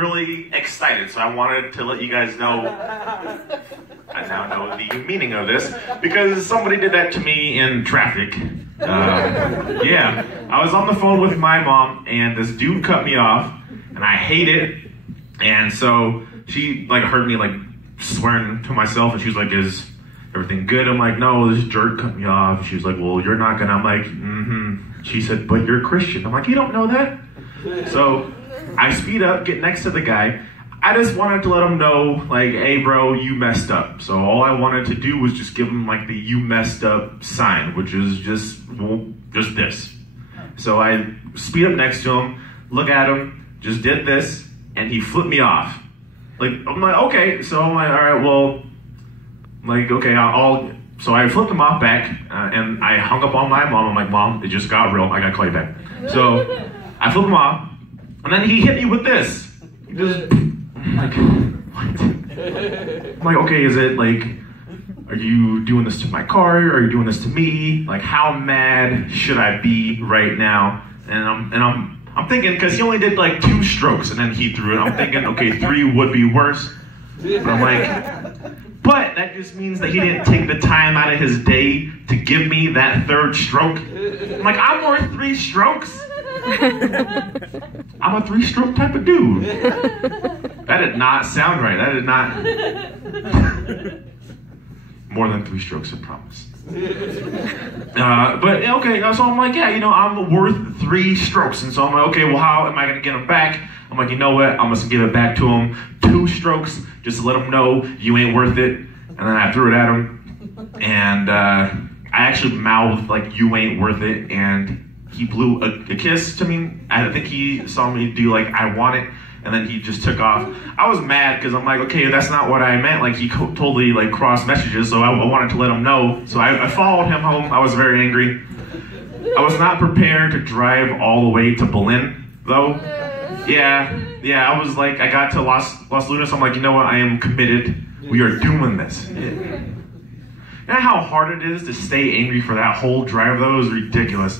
really excited, so I wanted to let you guys know. I now know the meaning of this because somebody did that to me in traffic. Yeah, I was on the phone with my mom, and this dude cut me off, and I hate it. And so she like heard me like swearing to myself, and she was like, "Is everything good?" I'm like, "No, this jerk cut me off." She was like, "Well, you're not gonna." I'm like, "Mm-hmm." She said, "But you're a Christian." I'm like, "You don't know that?" So I speed up, get next to the guy. I just wanted to let him know, like, "Hey, bro, you messed up." So all I wanted to do was just give him like the "you messed up" sign, which is just this. So I speed up next to him, look at him, just did this, and he flipped me off. Like, I'm like, okay. So I'm like, all right, well, like, okay, I'll. So I flipped him off back, and I hung up on my mom. I'm like, "Mom, it just got real. I gotta call you back." So I flipped him off, and then he hit me with this. Just, I'm like, what? I'm like, okay, is it like, are you doing this to my car? Are you doing this to me? Like, how mad should I be right now? And I'm thinking, because he only did like 2 strokes, and then he threw it. I'm thinking, okay, 3 would be worse. But I'm like, but that just means that he didn't take the time out of his day to give me that 3rd stroke. I'm like, I'm worth 3 strokes. I'm a 3-stroke type of dude. That did not sound right. That did not. More than 3 strokes, I promise. But okay, so I'm like, yeah, I'm worth 3 strokes. And so I'm like, okay, well, how am I going to get him back? I'm like, you know what? I'm just going to give it back to him. 2 strokes, just to let him know you ain't worth it. And then I threw it at him. And I actually mouthed, like, "You ain't worth it." And he blew a kiss to me. I think he saw me do, like, "I want it." And then he just took off. I was mad because I'm like, okay, that's not what I meant. Like, he totally like crossed messages, so I wanted to let him know. So I followed him home. I was very angry. I was not prepared to drive all the way to Berlin, though. Yeah. I was like, I got to Los Lunas. I'm like, you know what? I am committed. We are doing this. You know how hard it is to stay angry for that whole drive, though? It was ridiculous.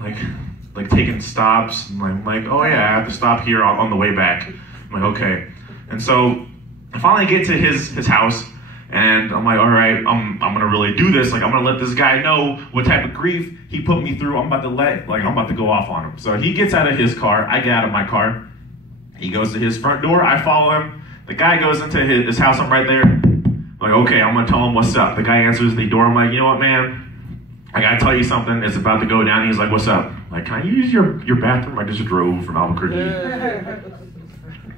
Like taking stops. I'm like, oh yeah, I have to stop here on the way back. I'm like, okay. And so I finally get to his house, and I'm like, all right, I'm gonna really do this. Like, I'm gonna let this guy know what type of grief he put me through. I'm about to go off on him. So he gets out of his car. I get out of my car. He goes to his front door. I follow him. The guy goes into his house. I'm right there. I'm like, okay, I'm gonna tell him what's up. The guy answers the door. I'm like, you know what, man? I gotta tell you something. It's about to go down. He's like, "What's up?" I'm like, "Can I use your bathroom? I just drove from Albuquerque."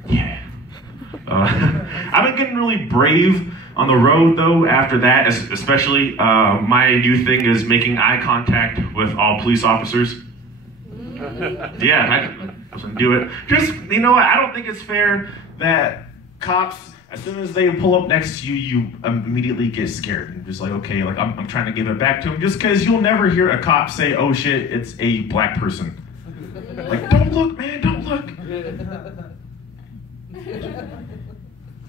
Yeah. I've been getting really brave on the road, though, after that, especially. My new thing is making eye contact with all police officers. Yeah, I was gonna do it. Just, I don't think it's fair that cops, as soon as they pull up next to you, you immediately get scared. And just like, okay, like I'm trying to give it back to him, just because you'll never hear a cop say, "Oh shit, it's a black person." Like, don't look, man, don't look.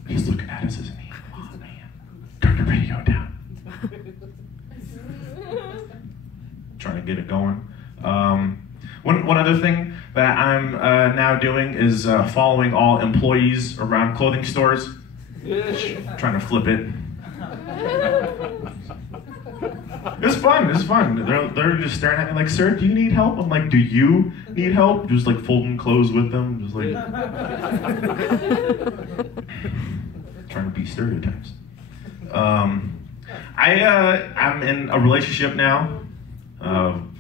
He's looking at us, isn't he? Oh man, turn the radio down. Trying to get it going. One other thing that I'm now doing is following all employees around clothing stores. Trying to flip it. It's fun. They're just staring at me like, "Sir, do you need help?" I'm like, "Do you need help?" Just like folding clothes with them, just like trying to beat stereotypes. I'm in a relationship now.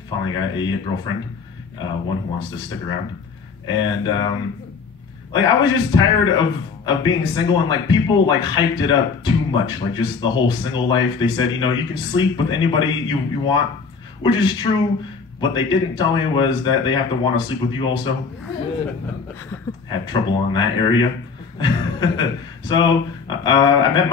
Finally got a girlfriend, one who wants to stick around, and like, I was just tired of being single, and like, people like hyped it up too much, like just the whole single life. They said, you can sleep with anybody you want, which is true. What they didn't tell me was that they have to want to sleep with you also. Had trouble on that area. So I met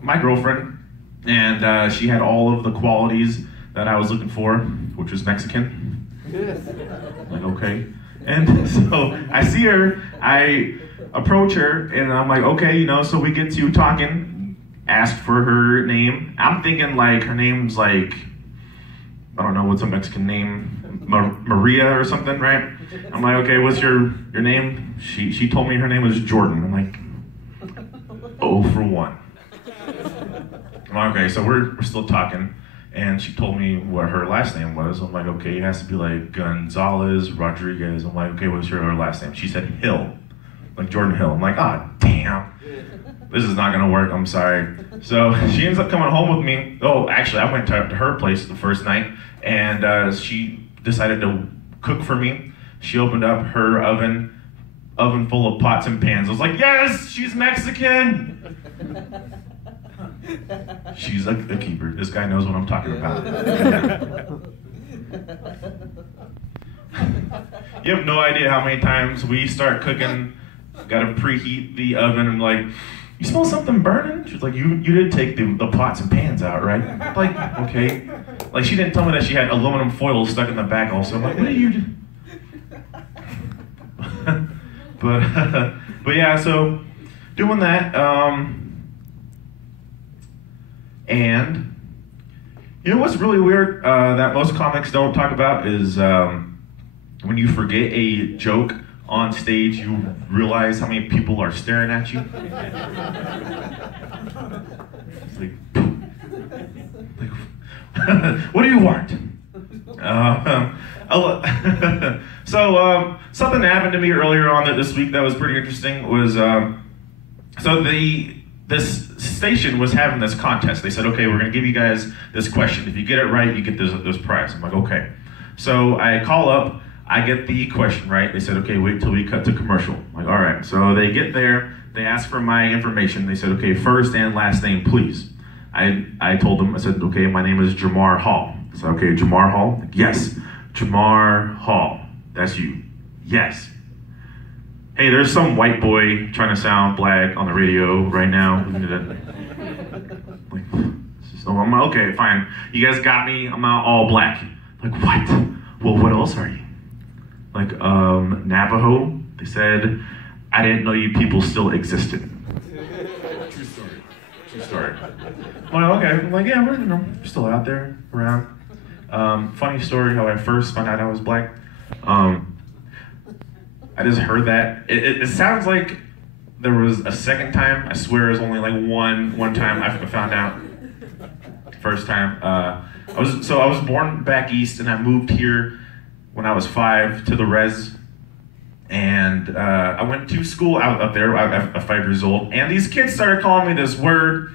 my girlfriend, and she had all of the qualities that I was looking for, which was Mexican. Like, okay. And so I see her, I approach her, and I'm like, okay, so we get to talking, asked for her name. I'm thinking like her name's like I don't know, what's a Mexican name? Maria or something, right? I'm like, okay, what's your name? She told me her name was Jordan. I'm like, 0 for 1. I'm like, okay, so we're still talking, and she told me what her last name was. I'm like, okay, it has to be like Gonzalez Rodriguez. I'm like, okay, what's her last name? She said Hill, like Jordan Hill. I'm like, oh, damn. This is not gonna work, I'm sorry. So she ends up coming home with me. Oh, actually, I went to her place the first night, and she decided to cook for me. She opened up her oven full of pots and pans. I was like, yes, she's Mexican. She's a keeper. This guy knows what I'm talking about. You have no idea how many times we start cooking, gotta preheat the oven, and like, you smell something burning? She's like, you did take the pots and pans out, right? Like, okay. Like, she didn't tell me that she had aluminum foil stuck in the back also. I'm like, what are you doing? But yeah, so doing that, and you know what's really weird that most comics don't talk about is when you forget a joke on stage, you realize how many people are staring at you. It's like what do you want? So something that happened to me earlier on this week that was pretty interesting was so this station was having this contest. They said, okay, we're gonna give you guys this question. If you get it right, you get this prize. I'm like, okay. So I call up, I get the question right. They said, okay, wait till we cut to commercial. I'm like, all right. So they get there, they ask for my information. They said, okay, first and last name, please. I told them, I said, okay, my name is Jamar Hall. So, okay, Jamar Hall? Yes, Jamar Hall. That's you. Yes. Hey, there's some white boy trying to sound black on the radio right now. So I'm like, okay, fine. You guys got me. I'm not all black. Like, what? Well, what else are you? Like, Navajo? They said, I didn't know you people still existed. True story. True story. Well, okay. I'm like, yeah, we're still out there, around. Funny story how I first found out I was black. I just heard that. It sounds like there was a second time. I swear it was only like one time I found out. First time. I was born back east, and I moved here when I was 5 to the res. And I went to school out up there at 5 years old, and these kids started calling me this word.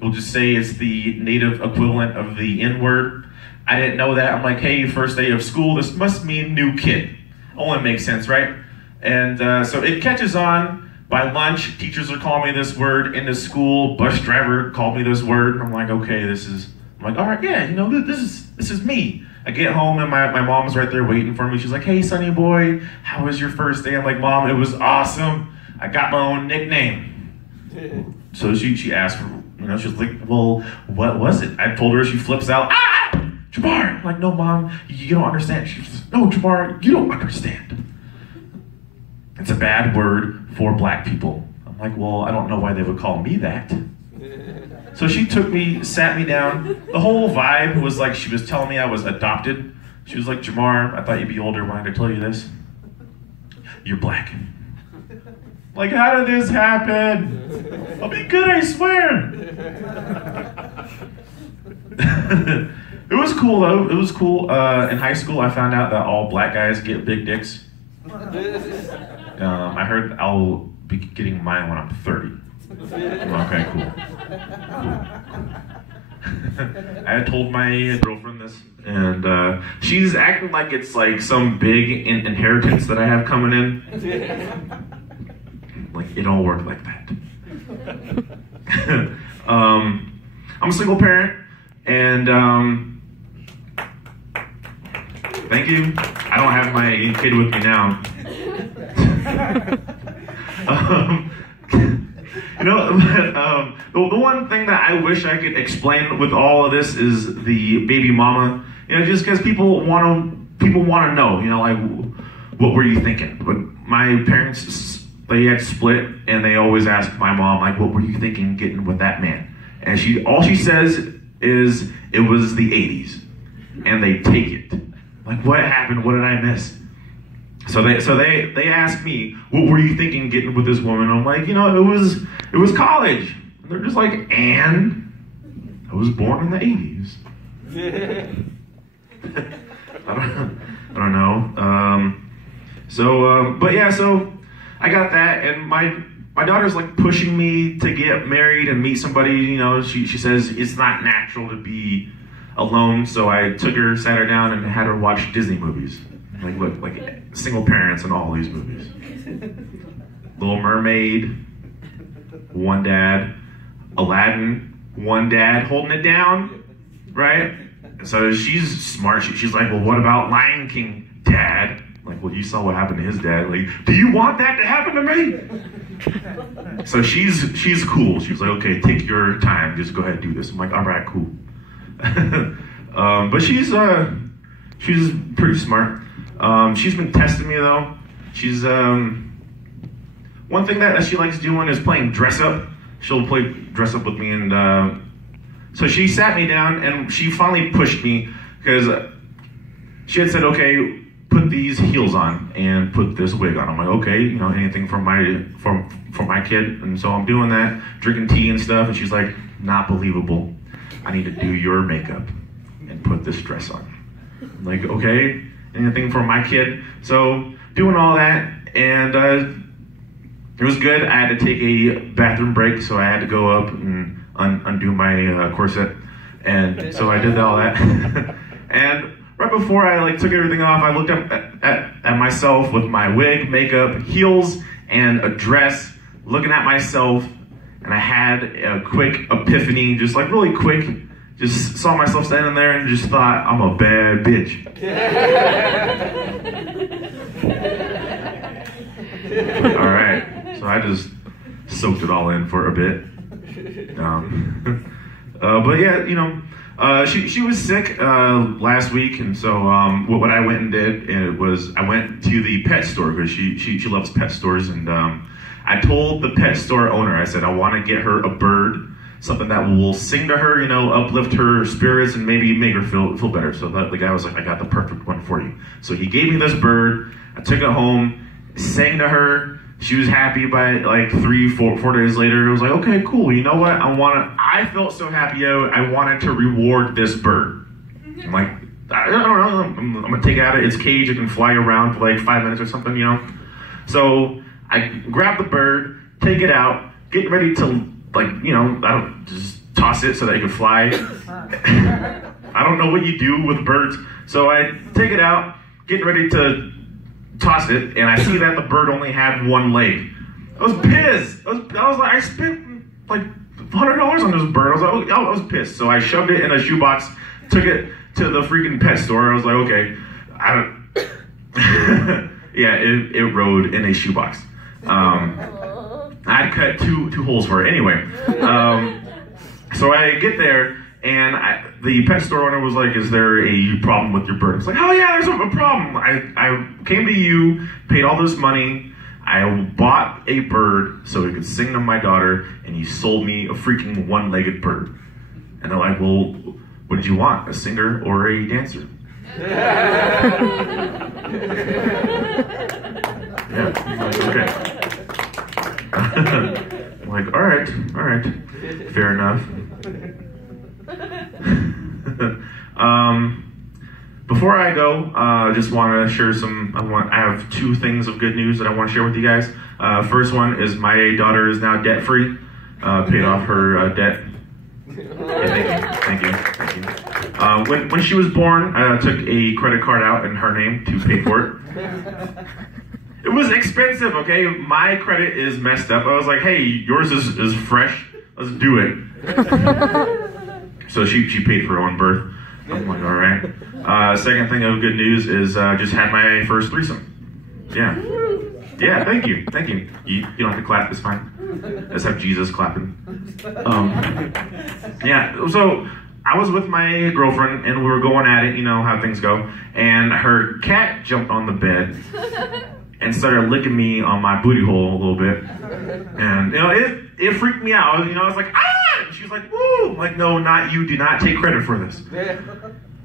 We'll just say it's the native equivalent of the N-word. I didn't know that. I'm like, hey, first day of school, this must mean new kid. Only makes sense, right? And so it catches on. By lunch, teachers are calling me this word. In the school, bus driver called me this word. And I'm like, okay, I'm like, all right, yeah, this is me. I get home and my mom's right there waiting for me. She's like, hey, sonny boy, how was your first day? I'm like, Mom, it was awesome. I got my own nickname. So she asked for, she was like, well, what was it? I told her. She flips out, Jamar. I'm like, no, Mom, you don't understand. She says, no, Jamar, you don't understand. It's a bad word for black people. I'm like, well, I don't know why they would call me that. So she sat me down. The whole vibe was like she was telling me I was adopted. She was like, Jamar, I thought you'd be older. Why did I tell you this? You're black. Like, how did this happen? I'll be good, I swear. It was cool, though. It was cool. In high school, I found out that all black guys get big dicks. I heard I'll be getting mine when I'm 30. Okay, cool. I had told my girlfriend this, and she's acting like it's like some big inheritance that I have coming in. Like, it don't work like that. I'm a single parent, and thank you. I don't have my kid with me now. The one thing that I wish I could explain with all of this is the baby mama. Just because people want to know. Like, what were you thinking? But my parents, they had split, and they always ask my mom, like, what were you thinking getting with that man? And all she says is it was the 80s, and they take it. Like, what happened? What did I miss? So they asked me, what were you thinking getting with this woman? I'm like, it was college. And they're just like, and I was born in the 80s. I don't know. But yeah, so I got that, and my daughter's like pushing me to get married and meet somebody. She says it's not natural to be alone, so I took her, sat her down, and had her watch Disney movies. Like single parents in all these movies. Little Mermaid, one dad. Aladdin, one dad holding it down, right? So she's smart. She's like, well, what about Lion King, Dad? Like, well, you saw what happened to his dad. Like, do you want that to happen to me? So she's cool. She's like, okay, take your time. Just go ahead and do this. I'm like, all right, cool. But she's pretty smart. She's been testing me though. She's one thing that she likes doing is playing dress up. She'll play dress up with me, and so she sat me down and she finally pushed me because she had said, okay, put these heels on and put this wig on. I'm like, okay, anything for my kid. And so I'm doing that, drinking tea and stuff, and she's like, not believable. I need to do your makeup and put this dress on. I'm like, okay, anything for my kid. So doing all that, and it was good. I had to take a bathroom break, so I had to go up and undo my corset, and so I did all that. And right before I took everything off, I looked up at myself with my wig, makeup, heels, and a dress, looking at myself, and I had a quick epiphany, just like really quick. Just saw myself standing there and just thought, I'm a bad bitch. All right. So I just soaked it all in for a bit. But yeah, she was sick last week, and so what I went and did was I went to the pet store because she loves pet stores, and I told the pet store owner, I said I want to get her a bird, something that will sing to her, uplift her spirits and maybe make her feel better. So the guy was like, I got the perfect one for you. So he gave me this bird. I took it home, sang to her. She was happy. By like 4 days later, it was like, okay, cool. You know what? I felt so happy. I wanted to reward this bird. I'm like, I don't know. I'm gonna take it out of its cage. It can fly around for like 5 minutes or something, So I grab the bird, take it out, get ready to I don't just toss it so that it can fly. I don't know what you do with birds. So I take it out, getting ready to toss it, and I see that the bird only had one leg. I was pissed. I was like, I spent like $100 on this bird. I was pissed. So I shoved it in a shoebox, took it to the freaking pet store. I was like, okay, yeah, it rode in a shoebox. I'd cut two holes for it anyway. So I get there, and the pet store owner was like, is there a problem with your bird? It's like, oh yeah, there's a problem. I came to you, paid all this money, I bought a bird so it could sing to my daughter, and you sold me a freaking one-legged bird. And they're like, well, what did you want, a singer or a dancer? Yeah, okay. I'm like, all right, fair enough. Before I go, I just want to share I have 2 things of good news that I want to share with you guys. First one is my daughter is now debt-free, paid off her debt. Yeah, thank you. When she was born, I took a credit card out in her name to pay for it. It was expensive, okay? My credit is messed up. I was like, hey, yours is fresh. Let's do it. So she paid for her own birth. I'm like, all right. Second thing of good news is just had my first threesome. Yeah. Yeah, thank you. You don't have to clap, it's fine. Let's have Jesus clapping. Yeah, so I was with my girlfriend and we were going at it, how things go. And her cat jumped on the bed and started licking me on my booty hole a little bit. And, it freaked me out. I was like, ah! And she was like, woo! I'm like, no, not you. Do not take credit for this.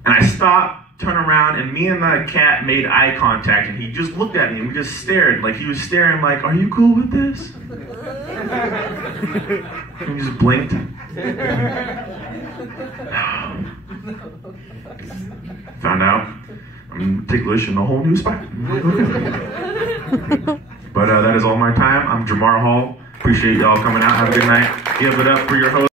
And I stopped, turned around, and me and the cat made eye contact, and he just looked at me, and we just stared. Like, he was staring like, are you cool with this? And he just blinked. Found out I'm ticklish in a whole new spot. But that is all my time. I'm Jamar Hall. Appreciate y'all coming out. Have a good night. Give it up for your host.